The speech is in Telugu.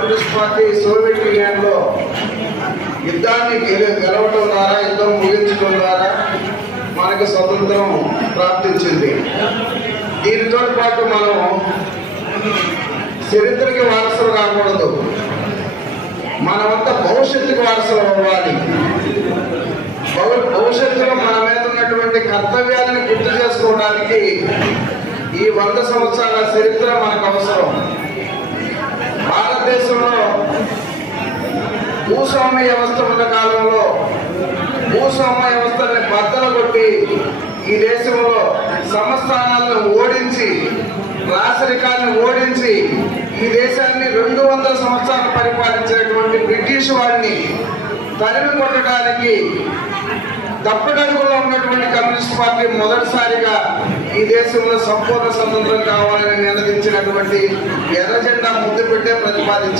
కమ్యూనిస్ట్ పార్టీ సోవియట్ యూనియన్లో యుద్ధాన్ని గెలవడం ద్వారా, యుద్ధం ముగించడం ద్వారా మనకు స్వతంత్రం ప్రాప్తించింది. దీనితో పాటు మనం చరిత్రకి వారసులు కాకూడదు, మనమంతా భవిష్యత్తుకు వారసులు అవ్వాలి. భవిష్యత్తులో మన మీద ఉన్నటువంటి కర్తవ్యాలను గుర్తు చేసుకోవడానికి ఈ 100 సంవత్సరాల చరిత్ర మనకు అవసరం. భారతదేశంలో భూస్వామ్య వ్యవస్థ ఉన్న కాలంలో భూస్వామ్య వ్యవస్థల్ని బద్దలు కొట్టి ఈ దేశంలో సంస్థానాలను ఓడించి, రాచరికాలను ఓడించి ఈ దేశాన్ని 200 సంవత్సరాలు పరిపాలించినటువంటి బ్రిటిష్ వారిని తరిమి కొట్టడానికి తప్పటడుగులో ఉన్నటువంటి కమ్యూనిస్ట్ పార్టీ మొదటిసారిగా ఈ దేశంలో సంపూర్ణ స్వతంత్రం కావాలని నినదించినటువంటి ఎర్ర జెండా ముందు పెట్టే ప్రతిపాదించారు.